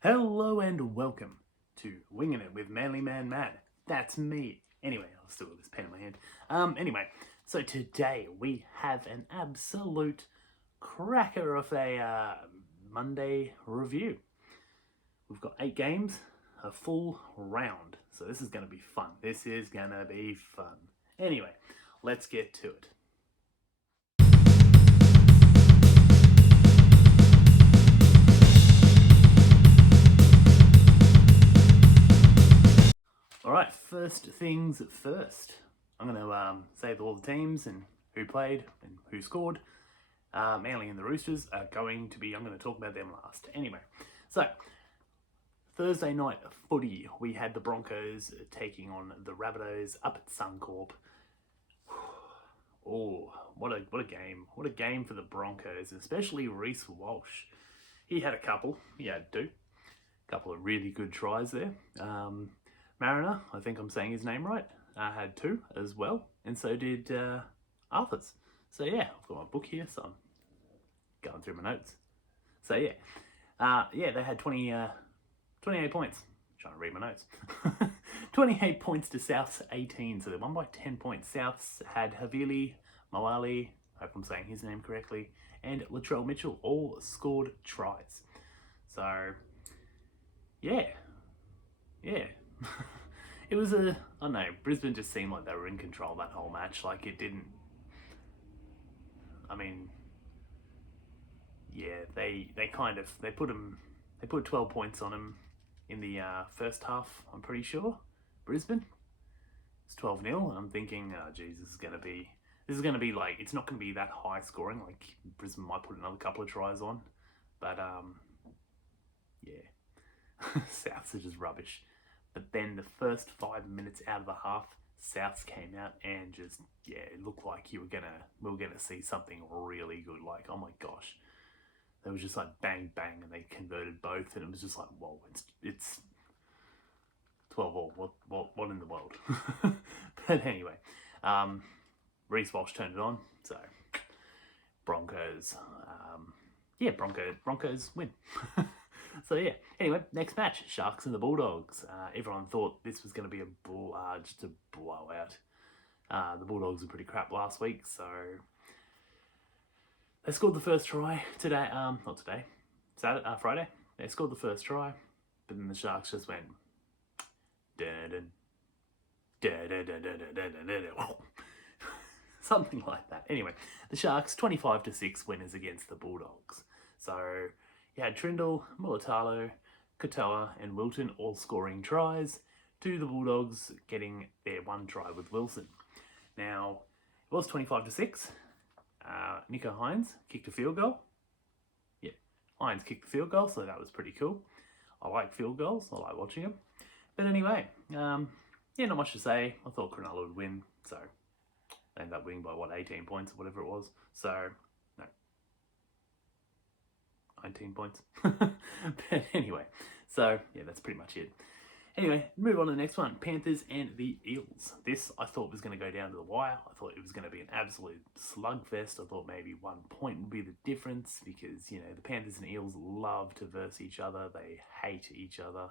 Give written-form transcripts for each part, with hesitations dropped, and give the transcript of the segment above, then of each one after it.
Hello and welcome to Winging It with Manly Man Matt. That's me. Anyway, I'll still got this pen in my hand. So today we have an absolute cracker of a Monday review. We've got 8 games, a full round. So this is going to be fun. Anyway, let's get to it. All right, first things first. I'm going to say all the teams and who played and who scored. Manly and the Roosters are I'm going to talk about them last. Anyway, so Thursday night footy, we had the Broncos taking on the Rabbitohs up at Suncorp. Oh, what a game! What a game for the Broncos, especially Reece Walsh. He had a couple of really good tries there. Mariner, I think I'm saying his name right, had 2 as well, and so did Arthurs. So yeah, I've got my book here, so I'm going through my notes. So yeah, they had 28 points. I'm trying to read my notes. 28 points to South's 18, so they won by 10 points. Souths had Havili, Moali, hope I'm saying his name correctly, and Latrell Mitchell all scored tries. So yeah. It was I don't know, Brisbane just seemed like they were in control that whole match. Like it didn't, I mean, yeah, they put 12 points on them in the first half, I'm pretty sure. Brisbane, it's 12-0. I'm thinking, oh geez, this is gonna be like, it's not gonna be that high scoring. Like Brisbane might put another couple of tries on, but yeah, Souths are just rubbish. But then the first 5 minutes out of the half, Souths came out and just, yeah, it looked like we were gonna see something really good. Like, oh my gosh, they was just like bang bang, and they converted both, and it was just like, whoa, it's 12-all. What in the world? But anyway, Reece Walsh turned it on, so Broncos, Broncos win. So yeah. Anyway, next match: Sharks and the Bulldogs. Everyone thought this was going to be just a blowout. The Bulldogs were pretty crap last week, so they scored the first try today. Not today, Friday. They scored the first try, but then the Sharks just went something like that. Anyway, the Sharks 25-6 winners against the Bulldogs. So you had Trindle, Mulatalo, Katoa, and Wilton all scoring tries, to the Bulldogs getting their 1 try with Wilson. Now, it was 25-6. Nicho Hynes kicked a field goal. Yeah, Hynes kicked the field goal, so that was pretty cool. I like field goals. I like watching them. But anyway, not much to say. I thought Cronulla would win, so they ended up winning by 18 points or whatever it was. So, no, 19 points. But anyway, so yeah, that's pretty much it. Anyway, move on to the next one. Panthers and the Eels. This I thought was going to go down to the wire. I thought it was going to be an absolute slugfest. I thought maybe 1 point would be the difference because, the Panthers and Eels love to verse each other. They hate each other.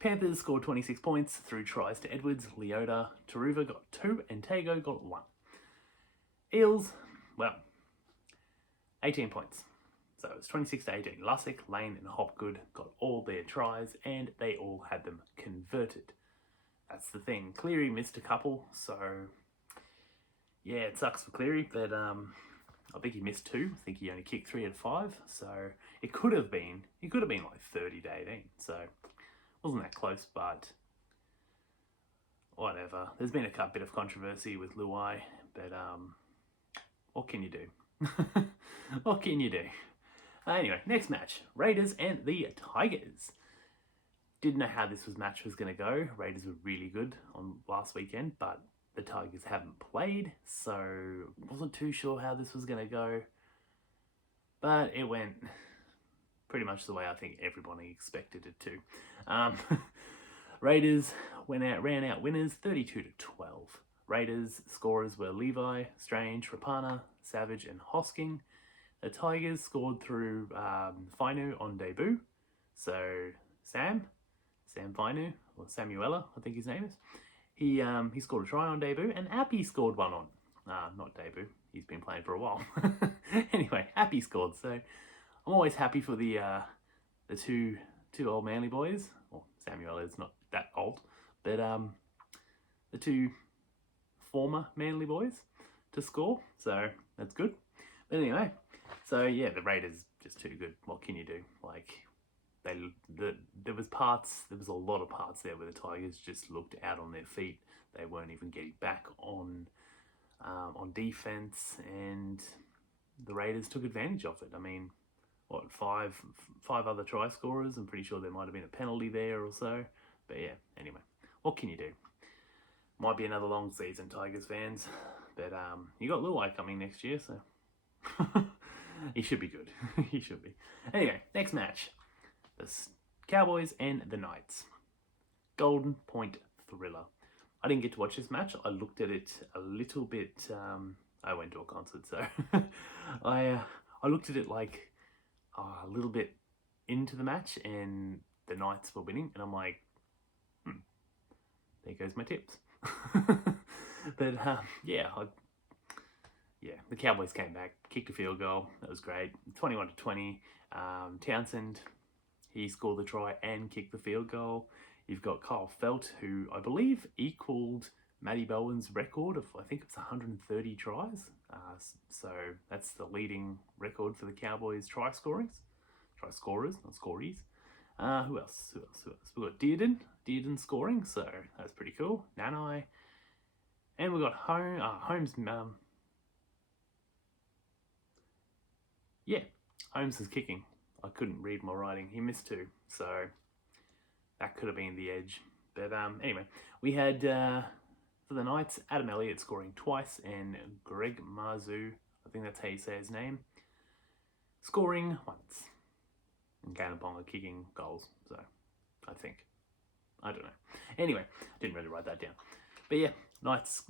Panthers scored 26 points through tries to Edwards, Leota, Taruva got 2, and Tago got 1. Eels, 18 points. So it was 26-18. Lussick, Lane, and Hopgood got all their tries, and they all had them converted. That's the thing. Cleary missed a couple, so yeah, it sucks for Cleary, but I think he missed 2. I think he only kicked 3 at 5, so it could have been like 30-18. So it wasn't that close, but whatever. There's been a bit of controversy with Luai, but what can you do? What can you do? Anyway, next match: Raiders and the Tigers. Didn't know how this match was going to go. Raiders were really good on last weekend, but the Tigers haven't played, so wasn't too sure how this was going to go. But it went pretty much the way I think everybody expected it to. Raiders ran out winners 32-12. Raiders scorers were Levi, Strange, Rapana, Savage, and Hosking. The Tigers scored through Fainu on debut. So Sam Fainu, or Samuela, I think his name is. He scored a try on debut, and Appy scored one on not debut. He's been playing for a while. Anyway, Appy scored. So I'm always happy for the two old Manly boys. Well, Samuela is not that old, but the two former Manly boys to score. So that's good. But anyway, so yeah, the Raiders just too good. What can you do? Like, there was a lot of parts there where the Tigers just looked out on their feet. They weren't even getting back on defense, and the Raiders took advantage of it. I mean, what, five other try scorers? I'm pretty sure there might have been a penalty there or so. But yeah, anyway, what can you do? Might be another long season, Tigers fans. But you got Luai coming next year, so he should be good. He should be. Anyway, next match. The Cowboys and the Knights. Golden Point thriller. I didn't get to watch this match. I looked at it a little bit. I went to a concert, so I looked at it like a little bit into the match, and the Knights were winning, and I'm like, there goes my tips. But yeah, the Cowboys came back, kicked a field goal. That was great. 21-20. Townsend, he scored the try and kicked the field goal. You've got Kyle Felt, who I believe equaled Matty Bowen's record of, I think it's 130 tries. So that's the leading record for the Cowboys try scorers, not scorees. Who else? We've got Dearden scoring, so that's pretty cool. Nanai. And we've got Holmes. Holmes is kicking. I couldn't read my writing. He missed two, so that could have been the edge. But anyway, we had for the Knights, Adam Elliott scoring twice, and Greg Marzu, I think that's how you say his name, scoring once. And Ganabonga kicking goals, so I think. I don't know. Anyway, didn't really write that down. But yeah, Knights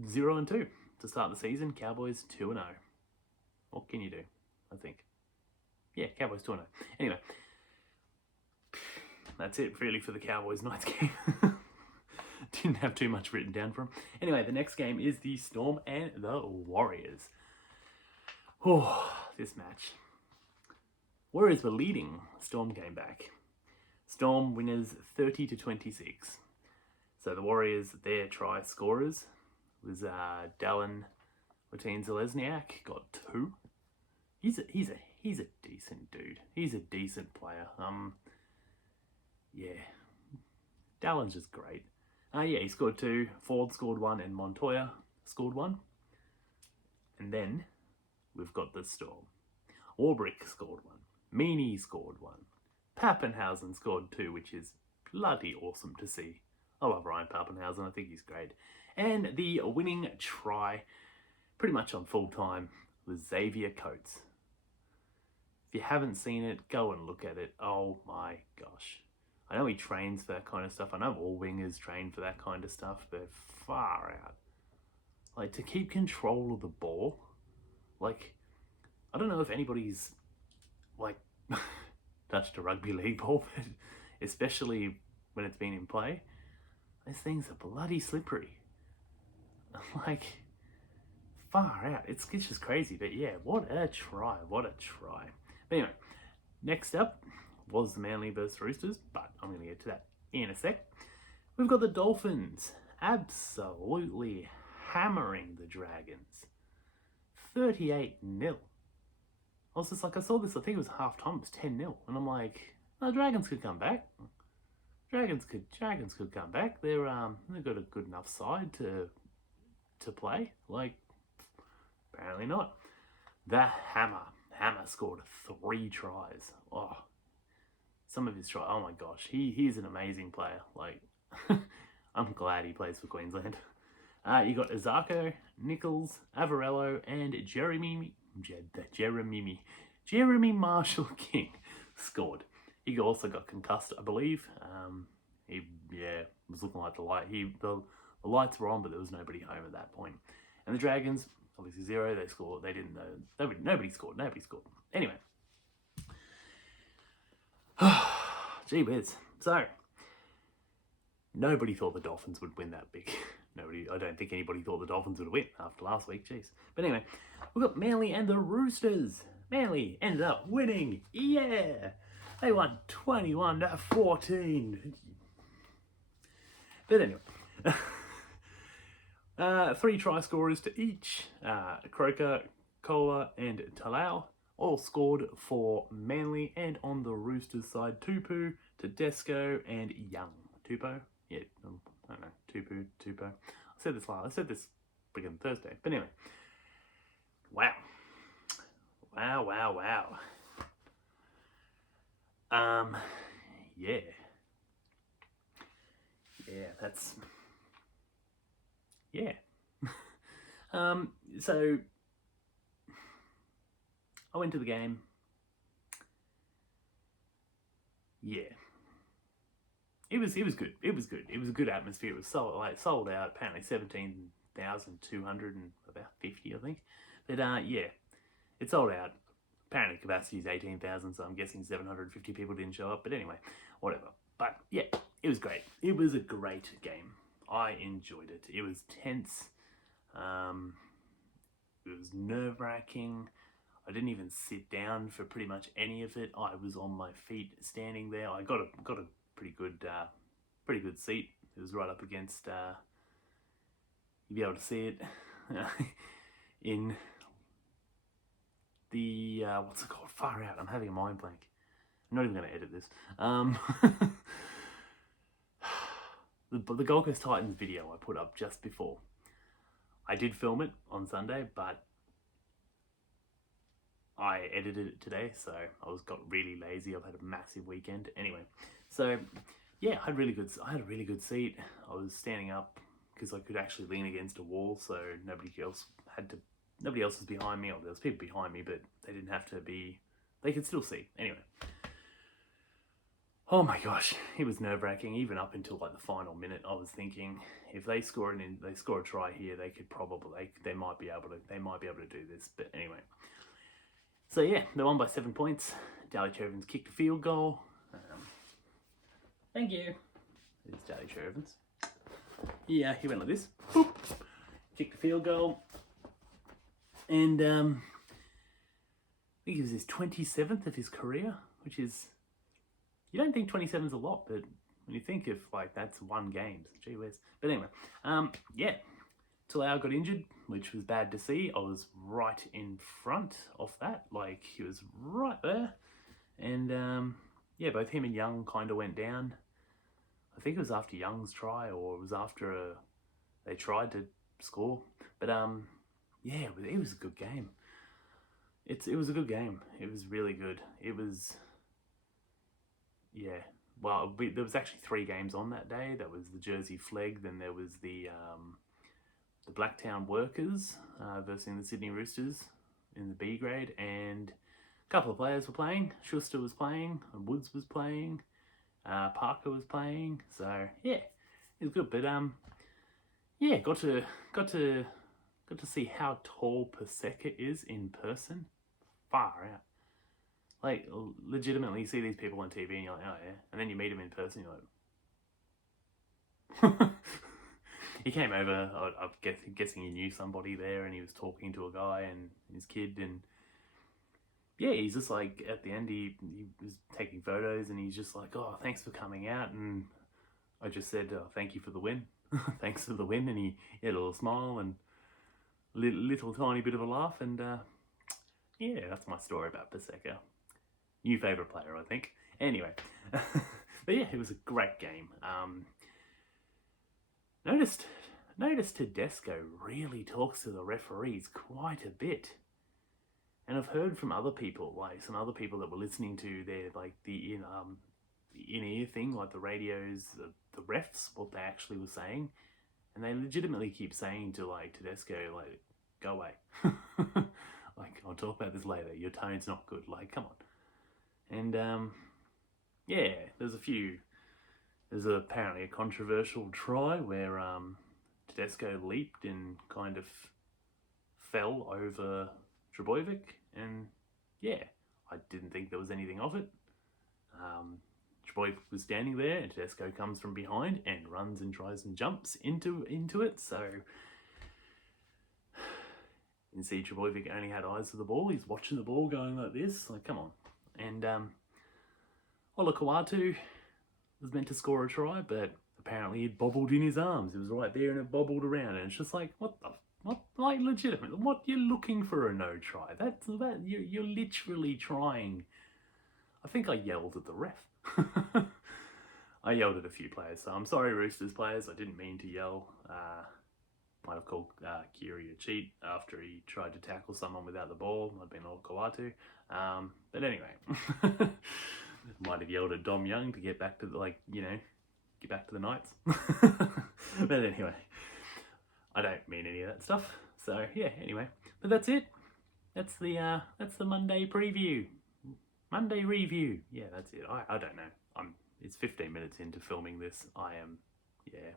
0-2 to start the season. Cowboys 2-0. What can you do? I think. Yeah, Cowboys 2-0. Anyway, that's it really for the Cowboys Knights game. Didn't have too much written down for them. Anyway, the next game is the Storm and the Warriors. Oh, this match. Warriors were leading. Storm came back. Storm winners 30-26. So the Warriors, their try scorers was Dallin Martin-Zelezniak, got 2. He's a decent dude. He's a decent player. Yeah, Dallin's just great. Yeah, he scored 2. Ford scored 1, and Montoya scored 1. And then we've got the Storm. Warbrick scored 1. Meany scored 1. Pappenhausen scored 2, which is bloody awesome to see. I love Ryan Pappenhausen. I think he's great. And the winning try, pretty much on full time, was Xavier Coates. If you haven't seen it, go and look at it. Oh my gosh. I know he trains for that kind of stuff. I know all wingers train for that kind of stuff, but far out. Like, to keep control of the ball, like, I don't know if anybody's, like, touched a rugby league ball, but especially when it's been in play, those things are bloody slippery. Like, far out. It's just crazy. But yeah, what a try. What a try. But anyway, next up was the Manly versus Roosters, but I'm going to get to that in a sec. We've got the Dolphins absolutely hammering the Dragons. 38-0. I was just like, I saw this, I think it was half time, it was 10-0. And I'm like, the Dragons could come back. Dragons could come back. They've got a good enough side to play. Like, apparently not. The Hammer scored 3 tries. Oh, some of his tries. Oh my gosh, he's an amazing player. Like, I'm glad he plays for Queensland. You got Izako, Nichols, Avarello, and Jeremy Marshall King scored. He also got concussed, I believe. He was looking like the light. The lights were on, but there was nobody home at that point. And the Dragons, obviously 0. They scored. They didn't know. Nobody scored. Nobody scored. Anyway. Gee whiz. So, nobody thought the Dolphins would win that big. I don't think anybody thought the Dolphins would win after last week. Jeez. But anyway, we've got Manly and the Roosters. Manly ended up winning. Yeah. They won 21-14. But anyway. 3 try scorers to each. Croker, Kohler and Talau all scored for Manly, and on the Roosters side, Tupu, Tedesco and Young. Tupo? Yeah, I don't know. Tupo. I said this freaking Thursday. But anyway. Wow. Yeah. Yeah, that's... Yeah. So I went to the game. Yeah. It was good. It was good. It was a good atmosphere. It was sold out. Apparently 17,250, I think. But yeah, it sold out. Apparently capacity is 18,000, so I'm guessing 750 people didn't show up. But anyway, whatever. But yeah, it was great. It was a great game. I enjoyed it. It was tense. It was nerve-wracking. I didn't even sit down for pretty much any of it. I was on my feet, standing there. I got a pretty good seat. It was right up against. You'd be able to see it in the what's it called? Far out. I'm having a mind blank. I'm not even going to edit this. The Gold Coast Titans video I put up just before. I did film it on Sunday, but I edited it today, so I got really lazy. I've had a massive weekend. Anyway, so yeah, I had a really good seat. I was standing up because I could actually lean against a wall, so nobody else was behind me. Or there was people behind me, but they didn't have to be. They could still see. Anyway. Oh my gosh, it was nerve-wracking. Even up until like the final minute, I was thinking if they score a try here, they might be able to do this. But anyway, so yeah, they won by 7 points. Daly Chervins kicked a field goal. Thank you. It's Daly Chervins. Yeah, he went like this. Boop. Kicked a field goal, and I think it was his 27th of his career, which is. You don't think 27's a lot, but when you think of, like, that's 1 game, gee whiz. But anyway, yeah, Talau got injured, which was bad to see. I was right in front of that, like, he was right there. And, yeah, both him and Young kind of went down. I think it was after Young's try, or it was after they tried to score. But, yeah, it was a good game. It was a good game. It was really good. It was... Yeah, well, there was actually 3 games on that day. That was the Jersey Flegg, then there was the Blacktown Workers versus the Sydney Roosters in the B grade, and a couple of players were playing. Schuster was playing, and Woods was playing, Parker was playing. So yeah, it was good. But yeah, got to see how tall Paseka is in person. Far out. Like, legitimately, you see these people on TV and you're like, oh yeah. And then you meet him in person, you're like... He came over, I'm guessing he knew somebody there, and he was talking to a guy and his kid, and... Yeah, he's just like, at the end, he was taking photos, and he's just like, oh, thanks for coming out, and I just said, oh, thank you for the win. Thanks for the win, and he had a little smile, and little tiny bit of a laugh, and yeah, that's my story about Paseka. New favourite player, I think. Anyway, but yeah, it was a great game. Noticed Tedesco really talks to the referees quite a bit, and I've heard from other people, like some other people that were listening to their the in-ear thing, like the radios, the refs, what they actually were saying, and they legitimately keep saying to like Tedesco, like, go away. Like, I'll talk about this later. Your tone's not good. Like, come on. And, yeah, there's apparently a controversial try where, Tedesco leaped and kind of fell over Trbojevic, and yeah, I didn't think there was anything of it. Trbojevic was standing there, and Tedesco comes from behind and runs and tries and jumps into it. So you can see Trbojevic only had eyes for the ball. He's watching the ball going like this, like come on. And Olakau'atu was meant to score a try, but apparently it bobbled in his arms. It was right there and it bobbled around, and it's just like, what, like legitimately, what, you're looking for a no try? You're literally trying. I think I yelled at the ref. I yelled at a few players, so I'm sorry, Roosters players. I didn't mean to yell. Might have called Kiri a cheat after he tried to tackle someone without the ball. Might have been Olakau'atu. But anyway, might have yelled at Dom Young to get back to get back to the Knights. But anyway, I don't mean any of that stuff. So yeah, anyway, but that's it. That's the Monday preview. Monday review. Yeah, that's it. I don't know. It's 15 minutes into filming this. Yeah.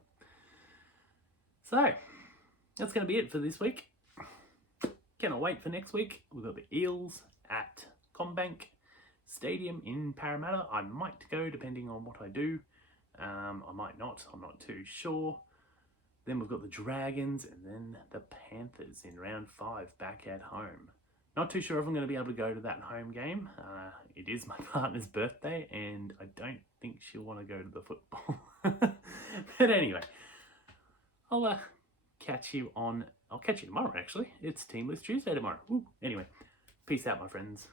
So that's going to be it for this week. Cannot wait for next week. We've got the Eels at CommBank Stadium in Parramatta. I might go depending on what I do. I might not. I'm not too sure. Then we've got the Dragons and then the Panthers in round 5 back at home. Not too sure if I'm going to be able to go to that home game. It is my partner's birthday and I don't think she'll want to go to the football. But anyway, I'll catch you tomorrow actually. It's Team List Tuesday tomorrow. Anyway, peace out my friends.